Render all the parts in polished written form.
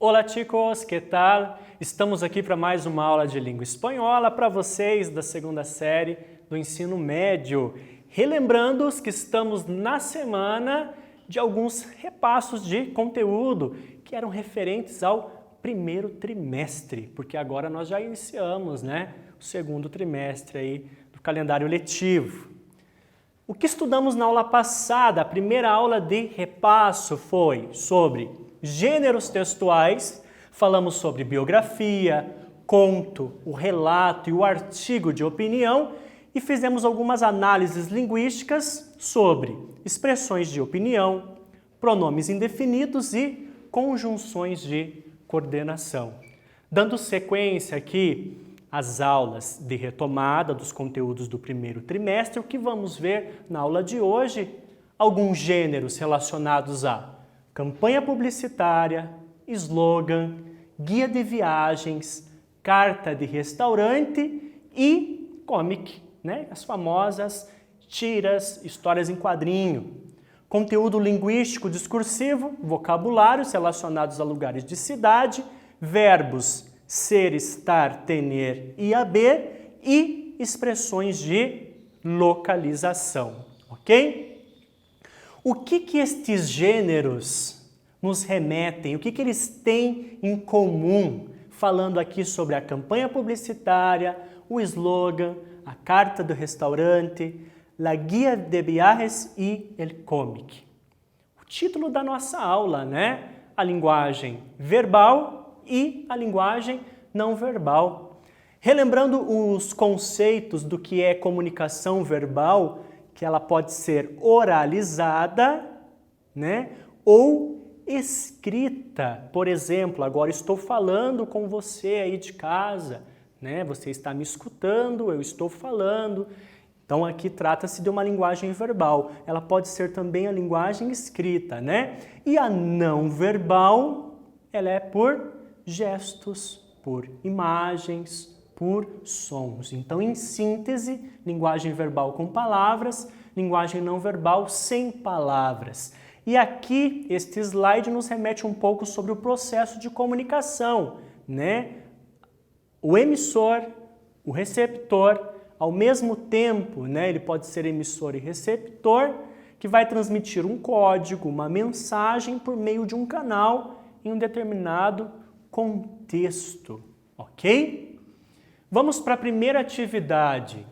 Olá chicos, que tal? Estamos aqui para mais uma aula de língua espanhola para vocês da segunda série do ensino médio. Relembrando-os que estamos na semana de alguns repassos de conteúdo que eram referentes ao primeiro trimestre, porque agora nós já iniciamos, né, o segundo trimestre aí do calendário letivo. O que estudamos na aula passada, a primeira aula de repasso foi sobre gêneros textuais, falamos sobre biografia, conto, o relato e o artigo de opinião e fizemos algumas análises linguísticas sobre expressões de opinião, pronomes indefinidos e conjunções de coordenação. Dando sequência aqui às aulas de retomada dos conteúdos do primeiro trimestre, o que vamos ver na aula de hoje? Alguns gêneros relacionados a campanha publicitária, slogan, guia de viagens, carta de restaurante e comic, né? As famosas tiras, histórias em quadrinho. Conteúdo linguístico discursivo, vocabulários relacionados a lugares de cidade, verbos ser, estar, tener e haver e expressões de localização, ok? O que estes gêneros nos remetem? O que eles têm em comum? Falando aqui sobre a campanha publicitária, o slogan, a carta do restaurante, la guia de viajes e el cómic. O título da nossa aula, né? A linguagem verbal e a linguagem não verbal. Relembrando os conceitos do que é comunicação verbal, que ela pode ser oralizada, né, ou escrita. Por exemplo, agora estou falando com você aí de casa, né? Você está me escutando, eu estou falando. Então aqui trata-se de uma linguagem verbal. Ela pode ser também a linguagem escrita, né? E a não verbal, ela é por gestos, por imagens, por sons. Então, em síntese, linguagem verbal com palavras, linguagem não verbal sem palavras. E aqui, este slide nos remete um pouco sobre o processo de comunicação, né? O emissor, o receptor, ao mesmo tempo, né, ele pode ser emissor e receptor, que vai transmitir um código, uma mensagem por meio de um canal em um determinado contexto, ok? Vamos para a primeira atividade.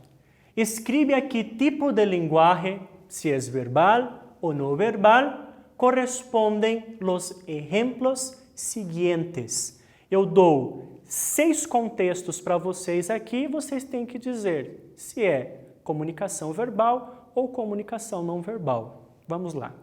Escreve aqui tipo de linguagem, se é verbal ou não verbal, correspondem os exemplos seguintes. Eu dou 6 contextos para vocês aqui e vocês têm que dizer se é comunicação verbal ou comunicação não verbal. Vamos lá.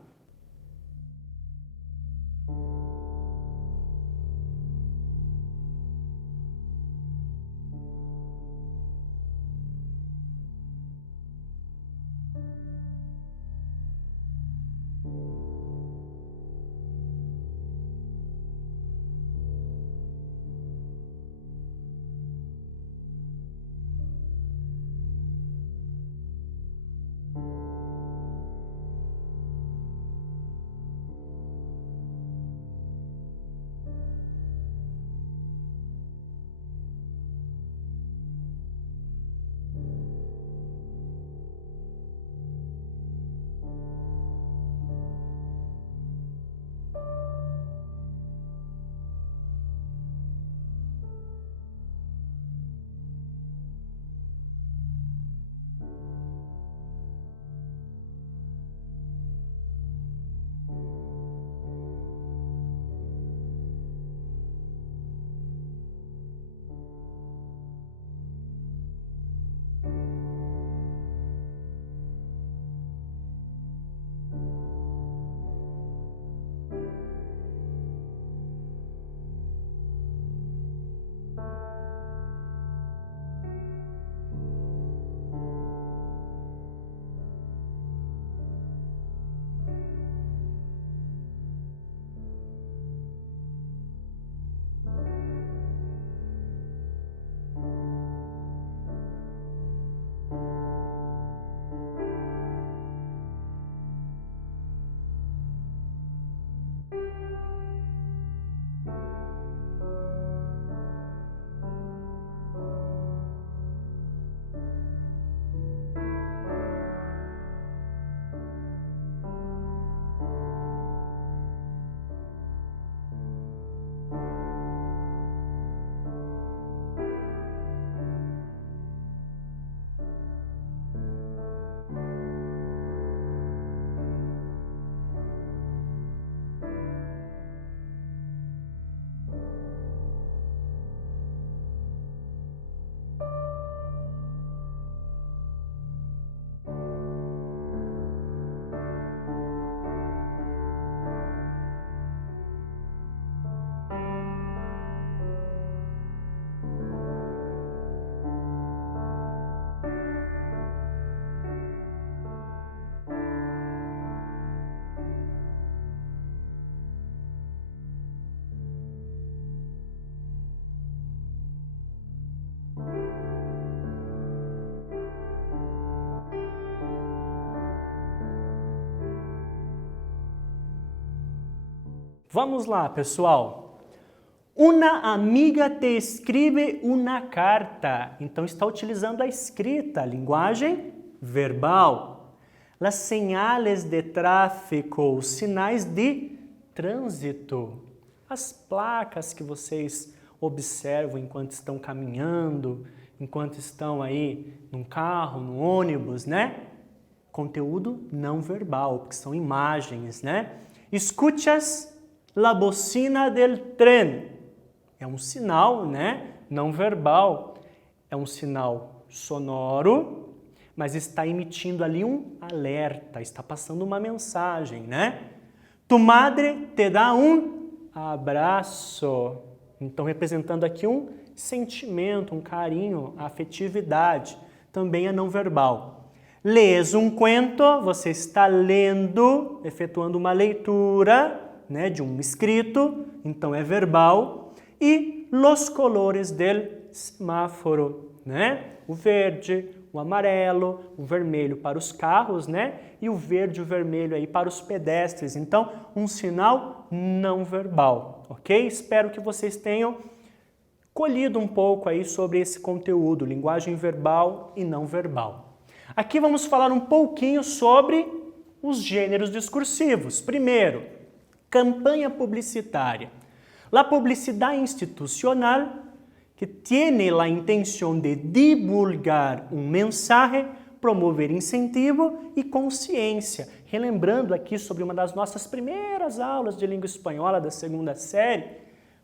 Vamos lá, pessoal. Una amiga te escribe una carta. Então, está utilizando a escrita, a linguagem verbal. Las señales de tráfico, os sinais de trânsito. As placas que vocês observam enquanto estão caminhando, enquanto estão aí num carro, no ônibus, né? Conteúdo não verbal, porque são imagens, né? Escuchas la bocina del tren. É um sinal, né? Não verbal. É um sinal sonoro, mas está emitindo ali um alerta, está passando uma mensagem, né? Tu madre te dá um abraço. Então, representando aqui um sentimento, um carinho, afetividade. Também é não verbal. Lees um cuento, você está lendo, efetuando uma leitura, né, de um escrito, então é verbal. E los colores del semáforo, né? O verde, o amarelo, o vermelho para os carros, né? E o verde e o vermelho aí para os pedestres. Então, um sinal não verbal, ok? Espero que vocês tenham colhido um pouco aí sobre esse conteúdo, linguagem verbal e não verbal. Aqui vamos falar um pouquinho sobre os gêneros discursivos. Primeiro, campanha publicitária. La publicidad institucional que tiene la intención de divulgar un mensaje, promover incentivo e consciência. Relembrando aqui sobre uma das nossas primeiras aulas de língua espanhola da segunda série,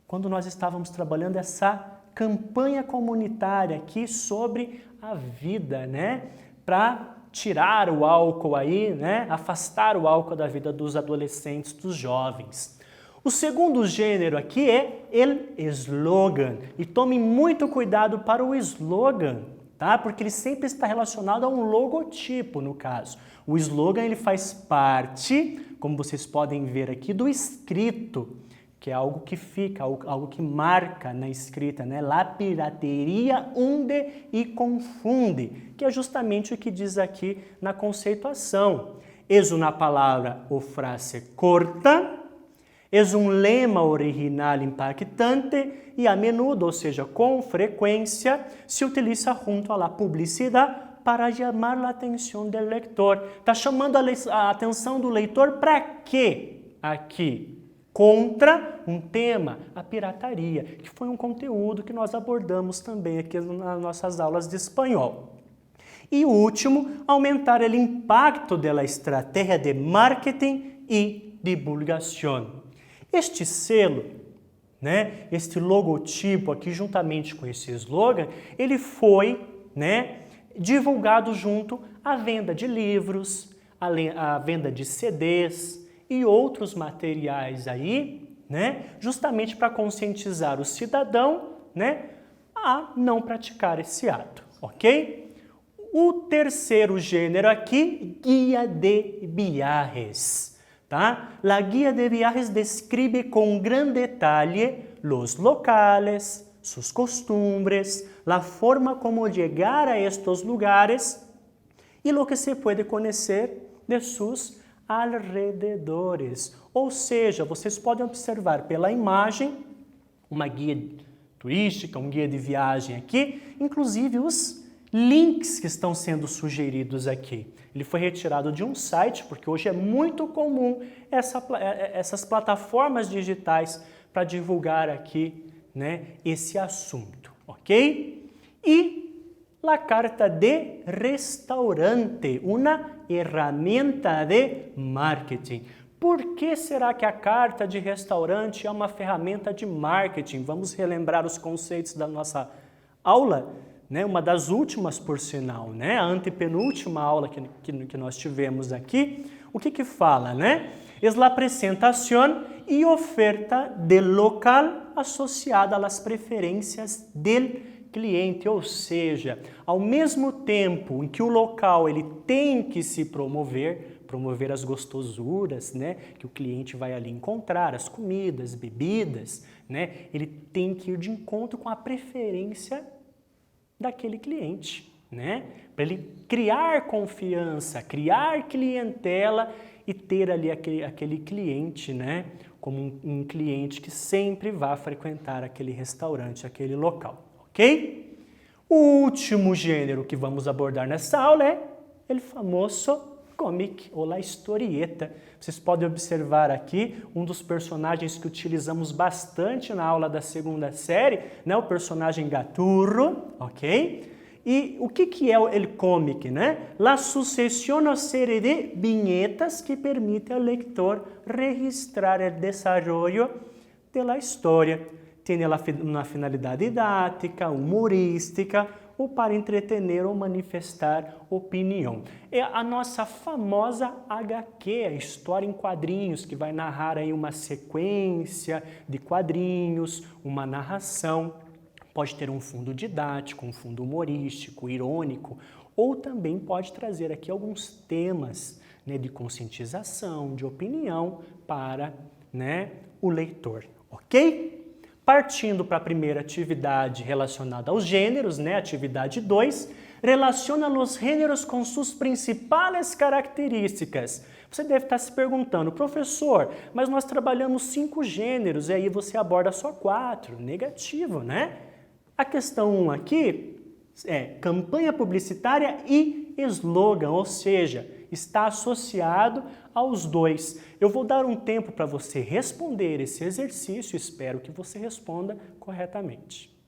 quando nós estávamos trabalhando essa campanha comunitária aqui sobre a vida, né? Para tirar o álcool aí, né? Afastar o álcool da vida dos adolescentes, dos jovens. O segundo gênero aqui é el slogan. E tome muito cuidado para o slogan, tá? Porque ele sempre está relacionado a um logotipo, no caso. O slogan ele faz parte, como vocês podem ver aqui, do escrito, que é algo que fica, algo que marca na escrita, né? La pirateria hunde e confunde, que é justamente o que diz aqui na conceituação. Es una palavra ou frase corta, es um lema original impactante e a menudo, ou seja, com frequência, se utiliza junto à publicidade para chamar a atenção do leitor. Está chamando a atenção do leitor para quê? Aqui, contra um tema, a pirataria, que foi um conteúdo que nós abordamos também aqui nas nossas aulas de espanhol. E o último, aumentar o impacto da estratégia de marketing e divulgação. Este selo, né, este logotipo aqui, juntamente com esse slogan, ele foi, né, divulgado junto à venda de livros, à venda de CDs e outros materiais aí, né, justamente para conscientizar o cidadão, né, a não praticar esse ato, ok? O terceiro gênero aqui, guia de viajes. Tá? La guía de viajes describe con gran detalle los locales, sus costumbres, la forma como llegar a estos lugares y lo que se puede conocer de sus alrededores. Ou seja, vocês podem observar pela imagem uma guia turística, um guia de viagem aqui, inclusive os links que estão sendo sugeridos aqui. Ele foi retirado de um site, porque hoje é muito comum essas plataformas digitais para divulgar aqui, né, esse assunto, ok? E la carta de restaurante, uma ferramenta de marketing. Por que será que a carta de restaurante é uma ferramenta de marketing? Vamos relembrar os conceitos da nossa aula? Né, uma das últimas, por sinal, né, a antepenúltima aula que nós tivemos aqui, o que fala, né? Es la presentación y oferta del local associada às preferências del cliente, ou seja, ao mesmo tempo em que o local ele tem que se promover as gostosuras, né, que o cliente vai ali encontrar, as comidas, bebidas, né, ele tem que ir de encontro com a preferência daquele cliente, né? Para ele criar confiança, criar clientela e ter ali aquele cliente, né? como um cliente que sempre vai frequentar aquele restaurante, aquele local, ok? O último gênero que vamos abordar nessa aula é o famoso comic, ou la historieta. Vocês podem observar aqui um dos personagens que utilizamos bastante na aula da segunda série, né? O personagem Gaturro, ok? E o que é o comic, né? La sucesión o serie de vinhetas que permite ao leitor registrar o desenvolvimento da história. Tem uma finalidade didática, humorística, ou para entretener ou manifestar opinião. É a nossa famosa HQ, a história em quadrinhos, que vai narrar aí uma sequência de quadrinhos, uma narração. Pode ter um fundo didático, um fundo humorístico, irônico, ou também pode trazer aqui alguns temas, né, de conscientização, de opinião para, né, o leitor, ok? Partindo para a primeira atividade relacionada aos gêneros, né, atividade 2, relaciona os gêneros com suas principais características. Você deve estar se perguntando, professor, mas nós trabalhamos 5 gêneros e aí você aborda só 4, negativo, né? A questão 1 aqui é campanha publicitária e slogan, ou seja, está associado aos dois. Eu vou dar um tempo para você responder esse exercício, espero que você responda corretamente.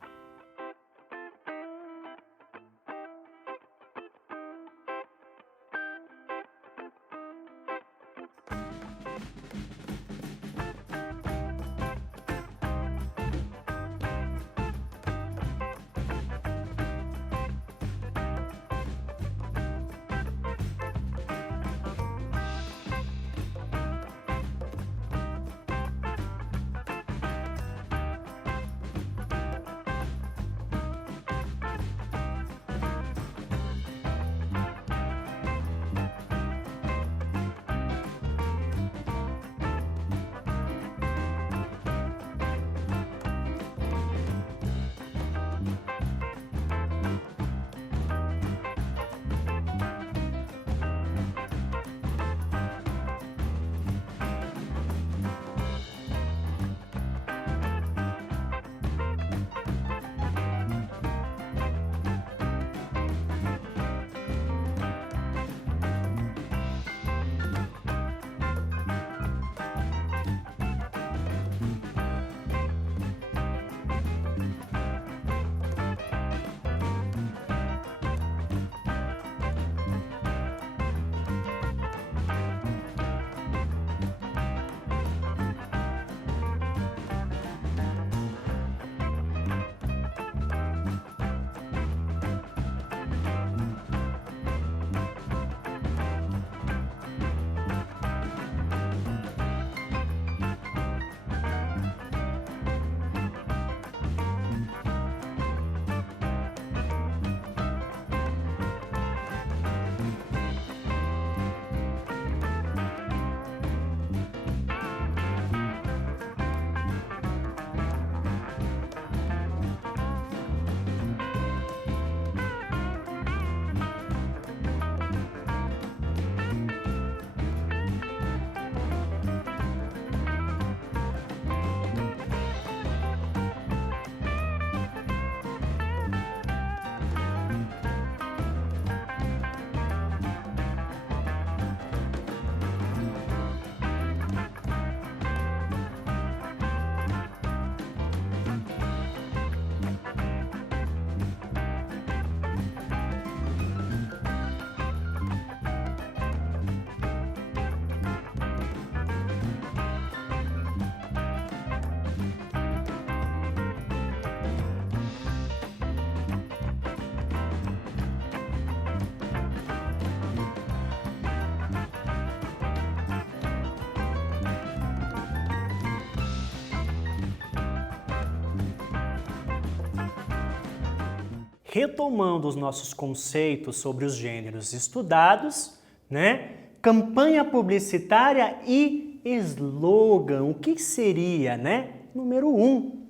Retomando os nossos conceitos sobre os gêneros estudados, né? Campanha publicitária e slogan. O que seria, né? Número 1.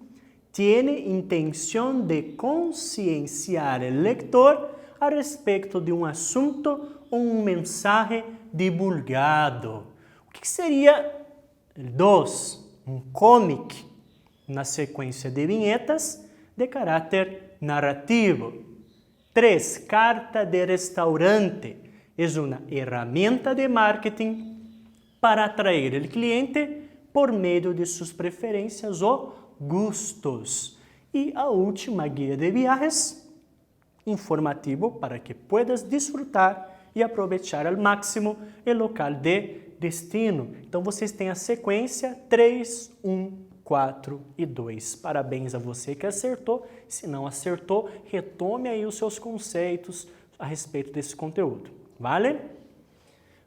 Tiene intención de concienciar el lector a respeito de um assunto ou um mensaje divulgado. O que seria 2? um cómic na sequência de vinhetas de caráter narrativo. 3. Carta de restaurante. É uma ferramenta de marketing para atrair o cliente por meio de suas preferências ou gustos. E a última, guia de viajes, informativo para que puedas disfrutar e aproveitar ao máximo o local de destino. Então, vocês têm a sequência 3, 1, 4 e 2. Parabéns a você que acertou. Se não acertou, retome aí os seus conceitos a respeito desse conteúdo. Vale?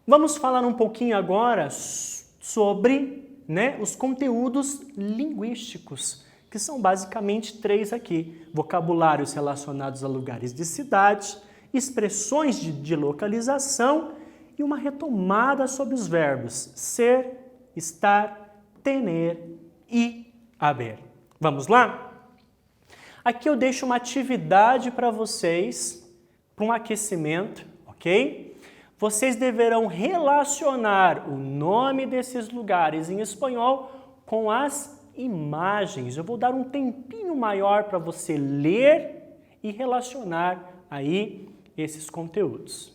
Vamos falar um pouquinho agora sobre os conteúdos linguísticos, que são basicamente 3 aqui. Vocabulários relacionados a lugares de cidade, expressões de localização e uma retomada sobre os verbos ser, estar, tener e haver. Vamos lá? Aqui eu deixo uma atividade para vocês, para um aquecimento, ok? Vocês deverão relacionar o nome desses lugares em espanhol com as imagens. Eu vou dar um tempinho maior para você ler e relacionar aí esses conteúdos.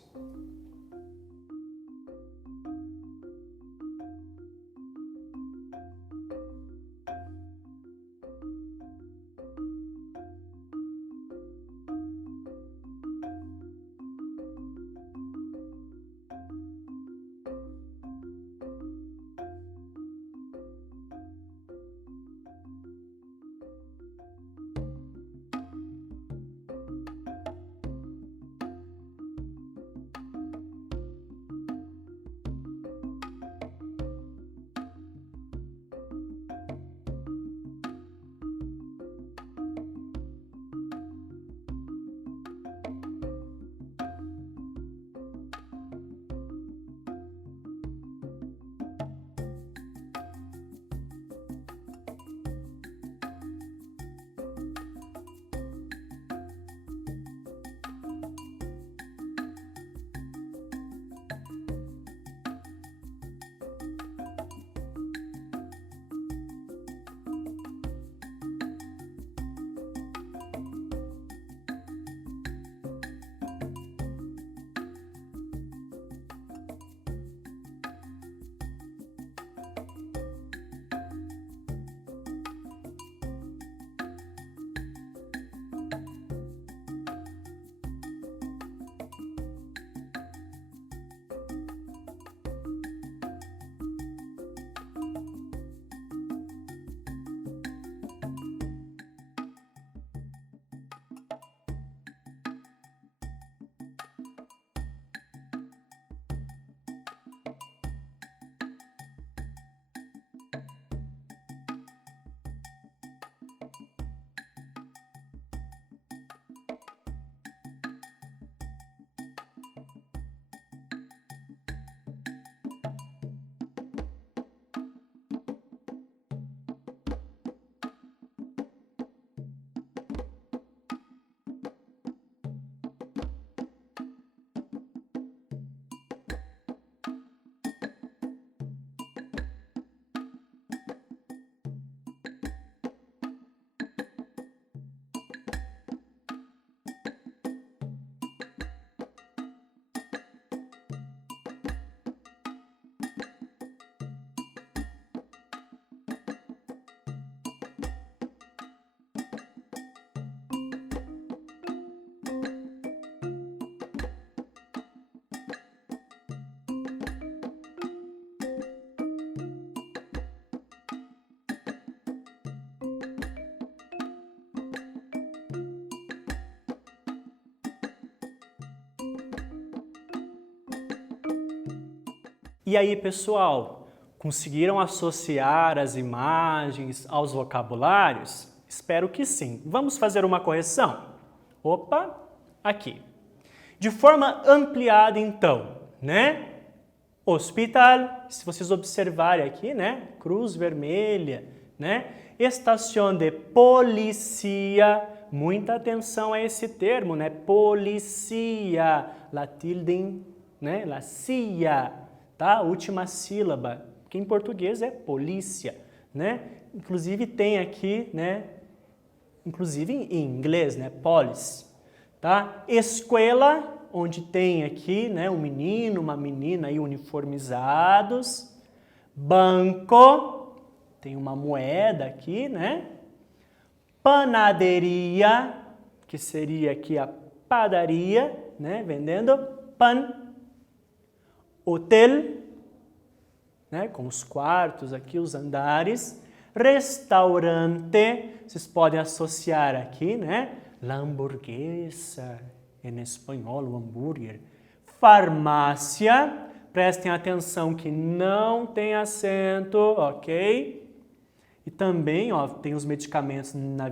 E aí, pessoal, conseguiram associar as imagens aos vocabulários? Espero que sim. Vamos fazer uma correção? Opa, aqui. De forma ampliada, então, Hospital, se vocês observarem aqui, cruz vermelha, Estação de polícia, muita atenção a esse termo, Polícia, la tilde, la cia, tá? Última sílaba, que em português é polícia, né? Inclusive tem aqui, né? Inclusive em inglês, né? Policy, tá? Escola, onde tem aqui, né? Um menino, uma menina aí uniformizados. Banco, tem uma moeda aqui, né? Panaderia, que seria aqui a padaria, né? Vendendo pan. Hotel, né? Com os quartos aqui, os andares. Restaurante, vocês podem associar aqui, né? La hamburguesa, em espanhol, o hambúrguer. Farmácia, prestem atenção que não tem acento, ok? E também, ó, tem os medicamentos na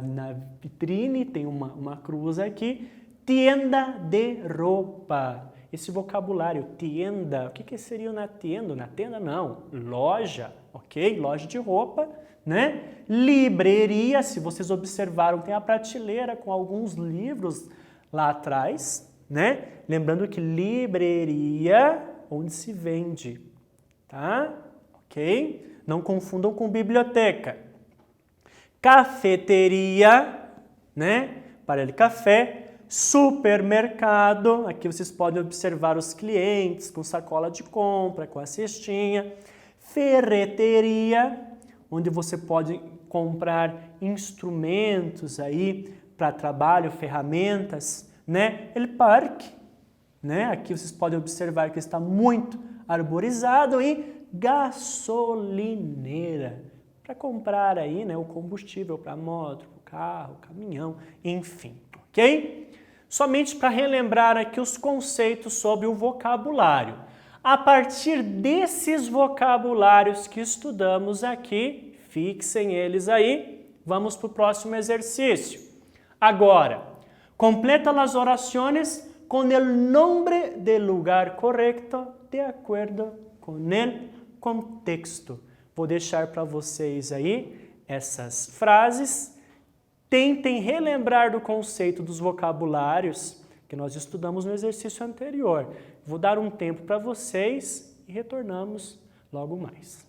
vitrine, tem uma cruz aqui. Tienda de roupa. Esse vocabulário, tienda, o que seria na tenda? Na tenda não, loja, ok? Loja de roupa, né? Livreria, se vocês observaram, tem a prateleira com alguns livros lá atrás, né? Lembrando que livreria, onde se vende, tá? Ok? Não confundam com biblioteca. Cafeteria, né? Para ele café. Supermercado, aqui vocês podem observar os clientes com sacola de compra, com a cestinha. Ferreteria, onde você pode comprar instrumentos aí para trabalho, ferramentas, né? El parque, né? Aqui vocês podem observar que está muito arborizado. E gasolineira, para comprar aí, né, o combustível para moto, para o carro, caminhão, enfim, ok? Somente para relembrar aqui os conceitos sobre o vocabulário. A partir desses vocabulários que estudamos aqui, fixem eles aí, vamos para o próximo exercício. Agora, completa as orações com o nome do lugar correto de acordo com o contexto. Vou deixar para vocês aí essas frases. Tentem relembrar do conceito dos vocabulários que nós estudamos no exercício anterior. Vou dar um tempo para vocês e retornamos logo mais.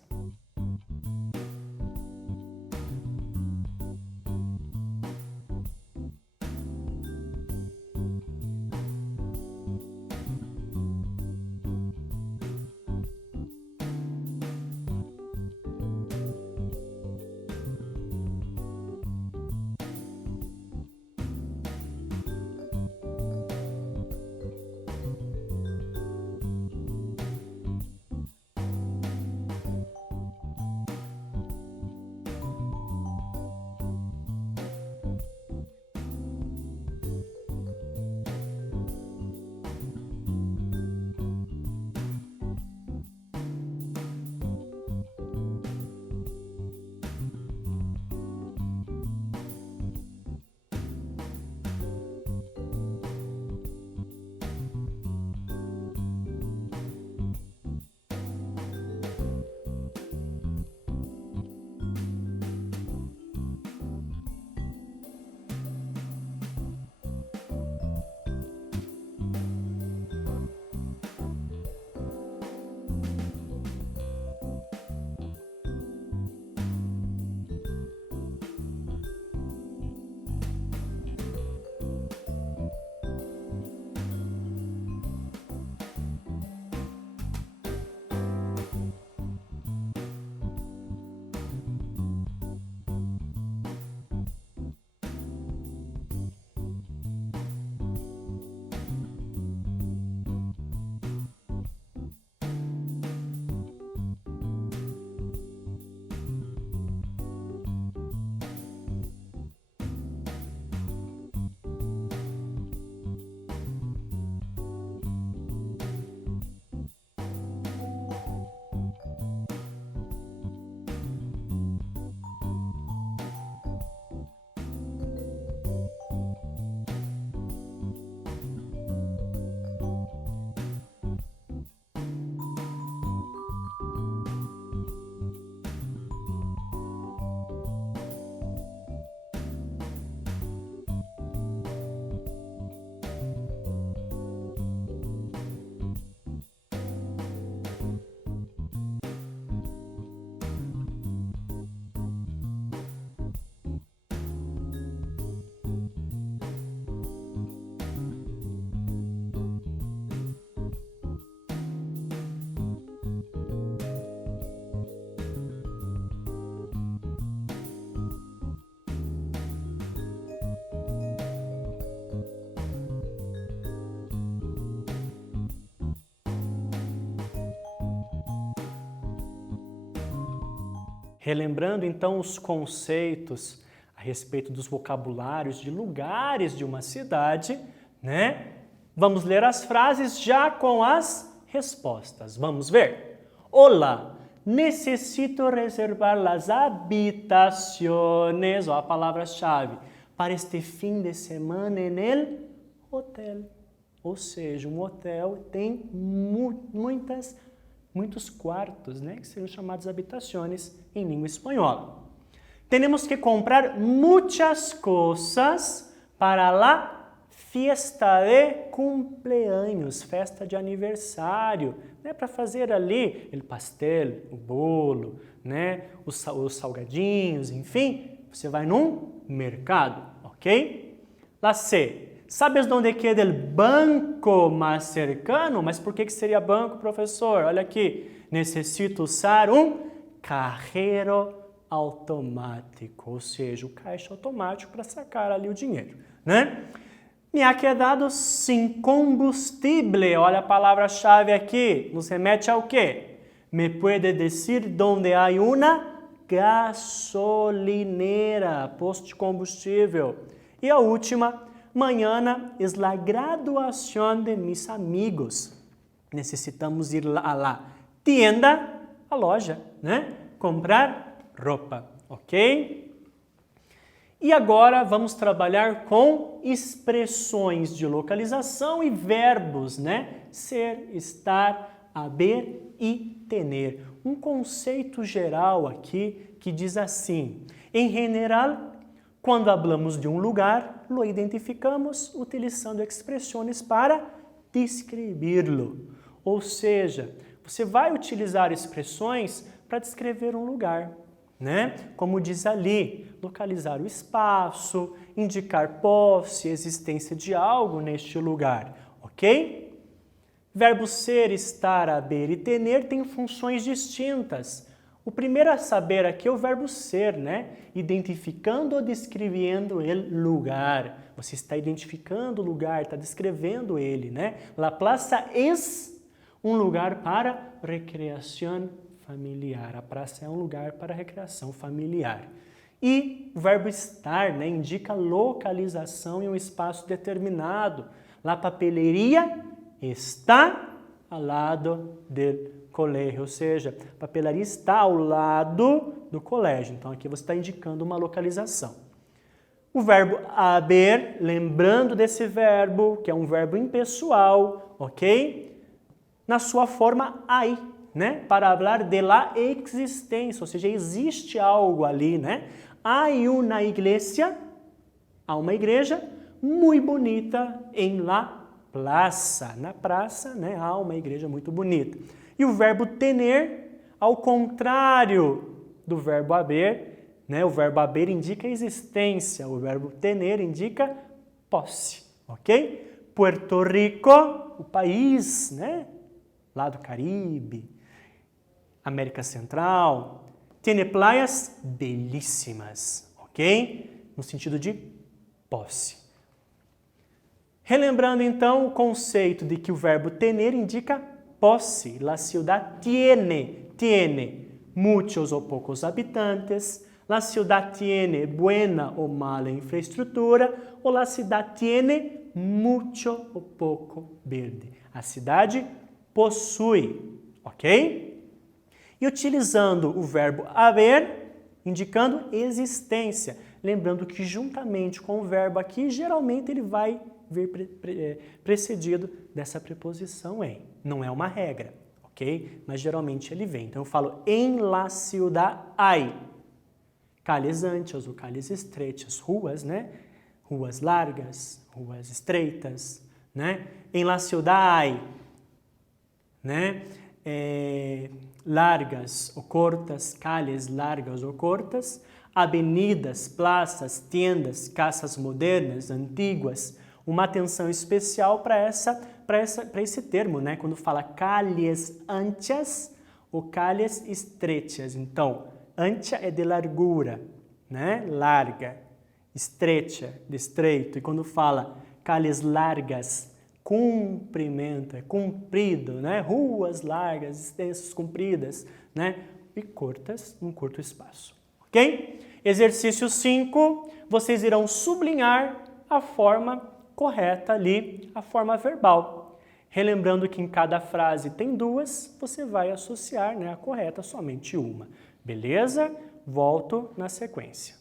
Relembrando então os conceitos a respeito dos vocabulários de lugares de uma cidade, né? Vamos ler as frases já com as respostas. Vamos ver. Olá, necessito reservar as habitações, ó, a palavra-chave, para este fim de semana en el hotel. Ou seja, um hotel tem muitos quartos, né, que seriam chamados habitações em língua espanhola. Temos que comprar muitas coisas para a fiesta de cumpleaños, festa de aniversário, né, para fazer ali o pastel, o bolo, né, os salgadinhos, enfim, você vai num mercado, ok? La C. Sabes onde queda o banco mais cercano? Mas por que seria banco, professor? Olha aqui, necessito usar um cajero automático, ou seja, o caixa automático para sacar ali o dinheiro, né? Me ha quedado sem combustível. Olha a palavra-chave aqui. Nos remete ao quê? Me puede decir donde hay una gasolinera, posto de combustível. E a última, mañana es la graduación de mis amigos. Necessitamos ir a la tienda, a loja, né? Comprar roupa, ok? E agora vamos trabalhar com expressões de localização e verbos, né? Ser, estar, haver e tener. Um conceito geral aqui que diz assim: em general, quando hablamos de um lugar, lo identificamos utilizando expressões para descrever-lo. Ou seja, você vai utilizar expressões para descrever um lugar, né? Como diz ali, localizar o espaço, indicar posse, existência de algo neste lugar, ok? Verbo ser, estar, haver e tener tem funções distintas. O primeiro a saber aqui é o verbo ser, né? Identificando ou descrevendo o lugar. Você está identificando o lugar, está descrevendo ele, né? La plaza es um lugar para recreação familiar. A praça é um lugar para recreação familiar. E o verbo estar, né, indica localização em um espaço determinado. La papeleria está ao lado do colégio, ou seja, a papelaria está ao lado do colégio. Então aqui você está indicando uma localização. O verbo haber, lembrando desse verbo, que é um verbo impessoal, ok? Na sua forma hay, né? Para falar de la existência, ou seja, existe algo ali, né? Hay una iglesia, há uma igreja muito bonita em la plaza. Na praça, né? Há uma igreja muito bonita. E o verbo tener, ao contrário do verbo haber, né? O verbo haber indica existência, o verbo tener indica posse, ok? Puerto Rico, o país, né? Lá do Caribe, América Central, tem praias belíssimas, ok? No sentido de posse. Relembrando então o conceito de que o verbo tener indica posse. La ciudad tiene muchos o pocos habitantes, la ciudad tiene buena o mala infraestrutura, ou la ciudad tiene mucho o poco verde. A cidade possui, ok? E utilizando o verbo haver, indicando existência. Lembrando que juntamente com o verbo aqui, geralmente ele vai vir precedido dessa preposição em. Não é uma regra, ok? Mas geralmente ele vem. Então eu falo en la ciudad hay calles anchas ou calles estreitas, ruas, né? Ruas largas, ruas estreitas, né? En la ciudad hay, né? Largas ou cortas, calles largas ou cortas, avenidas, praças, tendas, casas modernas, antiguas. Uma atenção especial para esse termo, né? Quando fala calles anchas ou calles estreitas. Então, ancha é de largura, né? Larga, estreita, de estreito. E quando fala calles largas, comprimento, é comprido, né? Ruas largas, extensas, compridas, né? e curtas num curto espaço. Ok? Exercício 5, vocês irão sublinhar a forma correta ali, a forma verbal. Relembrando que em cada frase tem duas, você vai associar, né, a correta somente uma. Beleza? Volto na sequência.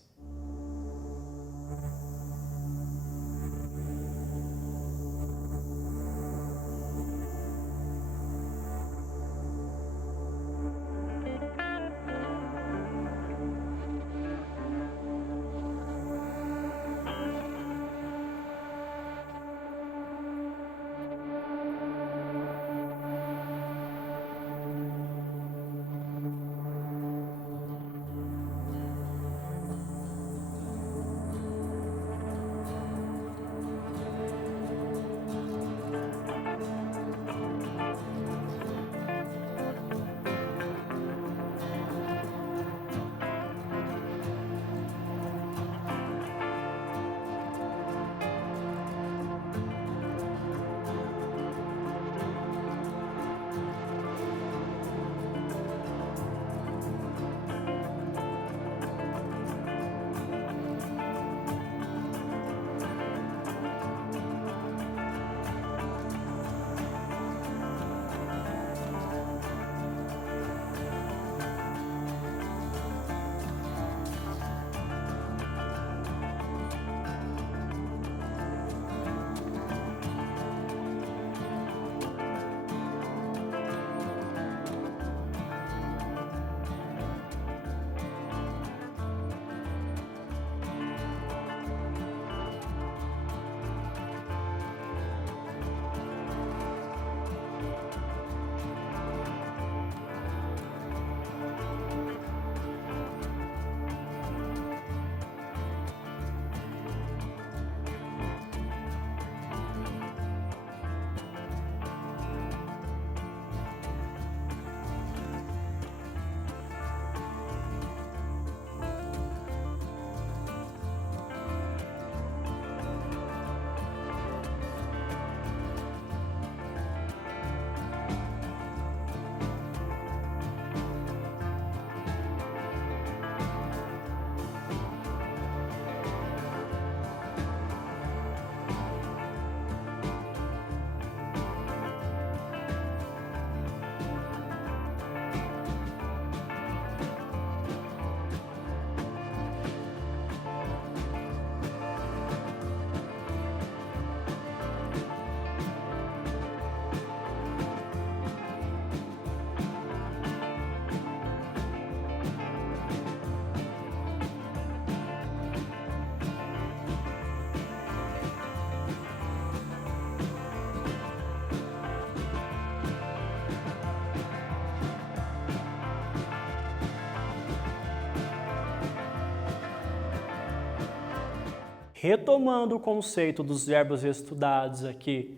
Retomando o conceito dos verbos estudados aqui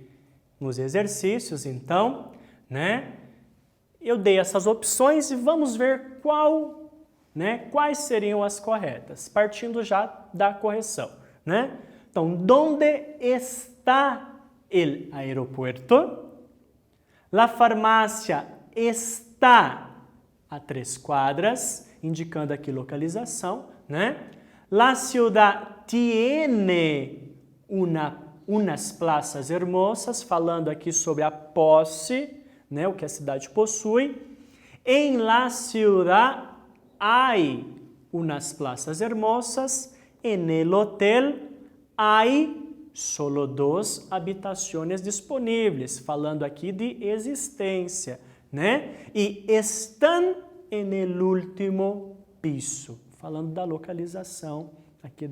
nos exercícios, então, né, eu dei essas opções e vamos ver quais seriam as corretas, partindo já da correção, né? Então, ¿dónde está el aeropuerto? La farmácia está a 3 quadras, indicando aqui localização, né? La ciudad tiene unas plazas hermosas, falando aqui sobre a posse, né, o que a cidade possui. En la ciudad hay unas plazas hermosas. En el hotel hay solo 2 habitaciones disponíveis, falando aqui de existência, né? E están en el último piso, falando da localização aqui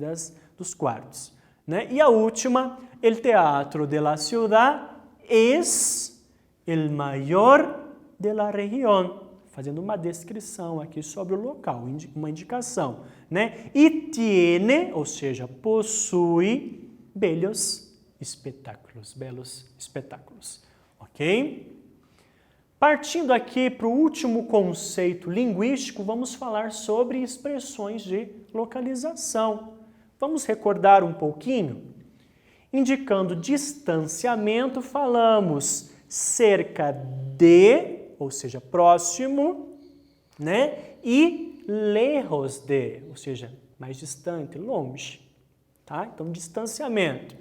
dos quartos, né? E a última, el teatro de la ciudad es el mayor de la región, fazendo uma descrição aqui sobre o local, uma indicação, né? E tiene, ou seja, possui belos espetáculos, ok? Partindo aqui para o último conceito linguístico, vamos falar sobre expressões de localização. Vamos recordar um pouquinho? Indicando distanciamento, falamos cerca de, ou seja, próximo, né? E lejos de, ou seja, mais distante, longe, tá? Então, distanciamento,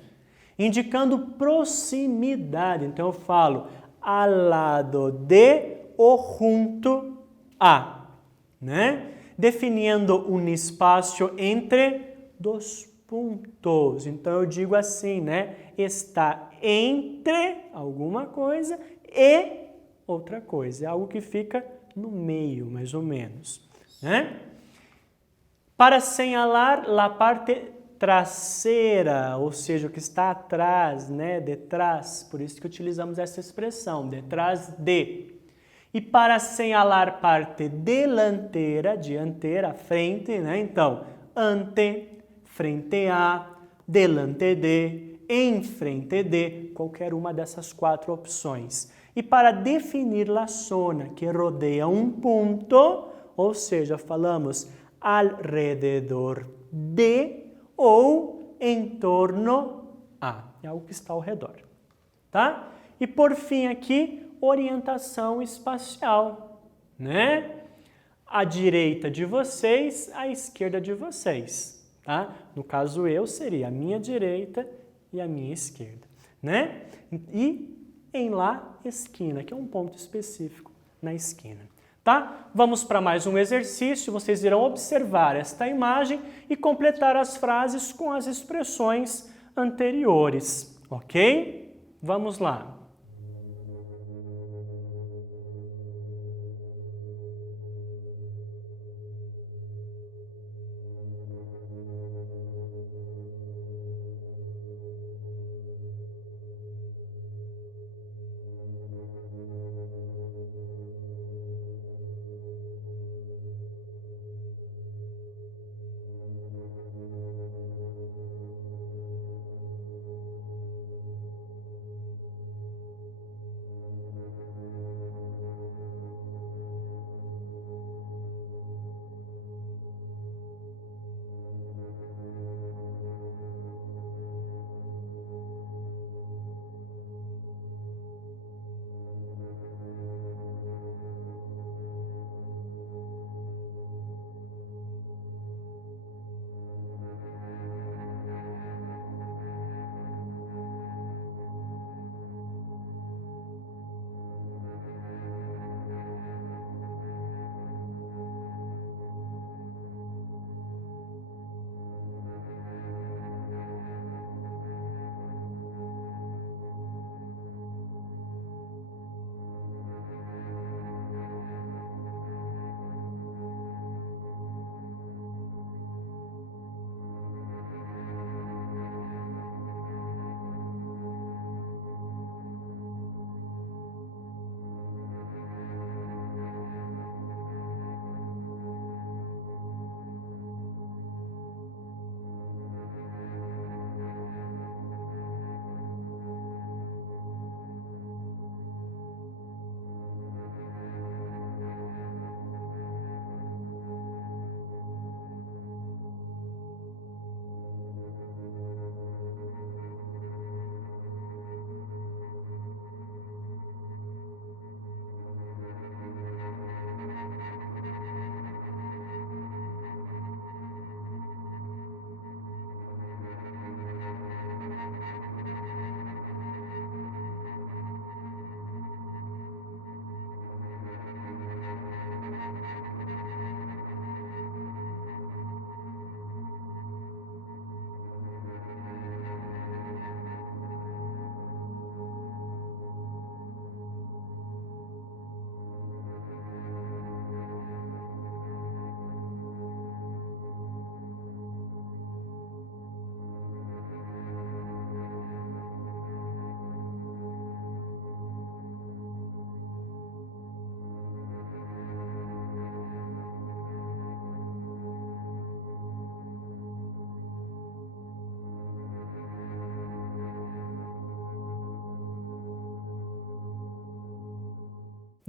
indicando proximidade. Então, eu falo al lado de ou junto a, né? Definindo um espaço entre dois pontos. Então, eu digo assim, né? Está entre alguma coisa e outra coisa. É algo que fica no meio, mais ou menos, né? Para señalar a parte traseira, ou seja, o que está atrás, né? Detrás. Por isso que utilizamos essa expressão, detrás de. E para señalar parte delantera, dianteira, frente, né? Então, ante, frente a, delante de, em frente de, qualquer uma dessas quatro opções. E para definir a zona que rodeia um ponto, ou seja, falamos alrededor de ou em torno a. É algo que está ao redor, tá? E por fim aqui, orientação espacial, né? À direita de vocês, à esquerda de vocês, tá? No caso eu seria a minha direita e a minha esquerda, né? E em lá, esquina, que é um ponto específico na esquina, tá? Vamos para mais um exercício, vocês irão observar esta imagem e completar as frases com as expressões anteriores, ok? Vamos lá.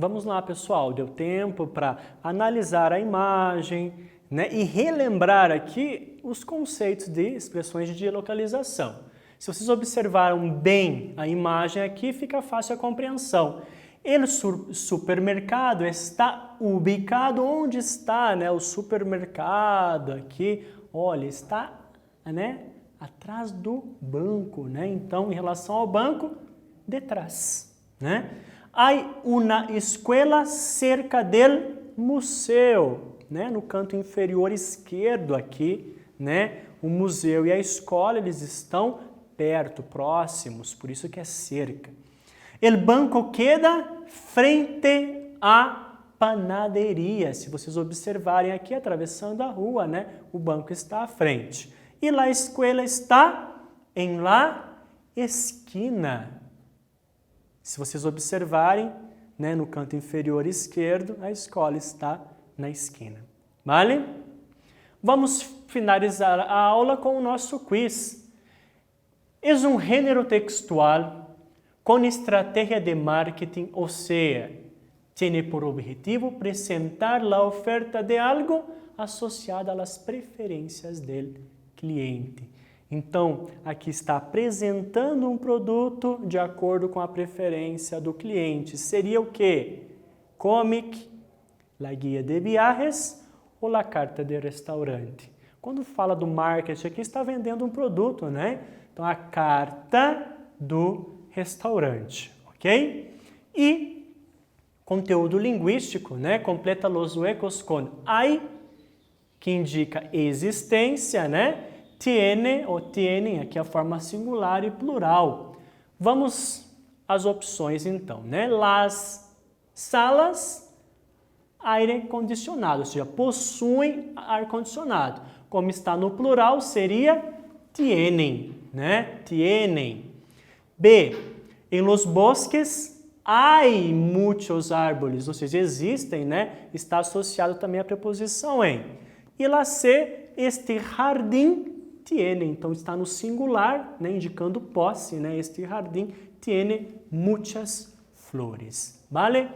Vamos lá, pessoal, deu tempo para analisar a imagem, né, e relembrar aqui os conceitos de expressões de localização. Se vocês observaram bem a imagem aqui, fica fácil a compreensão. supermercado está ubicado, onde está, né, o supermercado aqui? Olha, está, né, atrás do banco, né? Então, em relação ao banco, detrás, né? Hay una escuela cerca del museu, né? No canto inferior esquerdo aqui, né? O museu e a escola, eles estão perto, próximos, por isso que é cerca. El banco queda frente à panaderia. Se vocês observarem aqui, atravessando a rua, né? O banco está à frente. E la escuela está em la esquina. Se vocês observarem, né, no canto inferior esquerdo, a escola está na esquina. Vale? Vamos finalizar a aula com o nosso quiz. É um gênero textual com estratégia de marketing, ou seja, tem por objetivo apresentar a oferta de algo associada às preferências do cliente. Então, aqui está apresentando um produto de acordo com a preferência do cliente. Seria o quê? Comic, la guia de viajes ou la carta de restaurante. Quando fala do marketing aqui, está vendendo um produto, né? Então, a carta do restaurante, ok? E conteúdo linguístico, né? Completa los huecos com hay, que indica existência, né? Tiene ou tienen, aqui a forma singular e plural. Vamos às opções então, né? Las salas, aire condicionado, ou seja, possuem ar-condicionado. Como está no plural, seria tienen, né? Tienen. B. Em los bosques hay muchos árboles, ou seja, existem, né? Está associado também a preposição em. E lá C, este jardim tiene, então está no singular, né? Indicando posse, né? Este jardim tiene muchas flores, vale?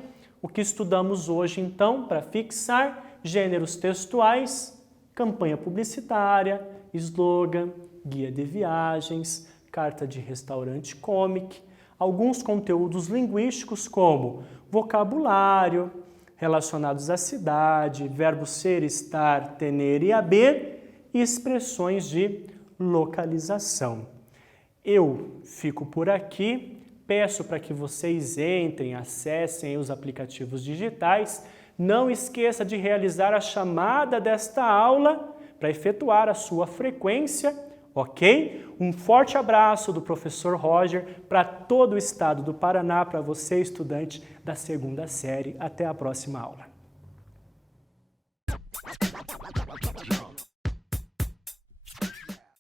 O que estudamos hoje, então, para fixar gêneros textuais, campanha publicitária, slogan, guia de viagens, carta de restaurante comic, alguns conteúdos linguísticos como vocabulário, relacionados à cidade, verbo ser, estar, tener e haver, e expressões de localização. Eu fico por aqui, peço para que vocês entrem, acessem os aplicativos digitais, não esqueça de realizar a chamada desta aula para efetuar a sua frequência, ok? Um forte abraço do professor Roger para todo o estado do Paraná, para você, estudante da segunda série. Até a próxima aula.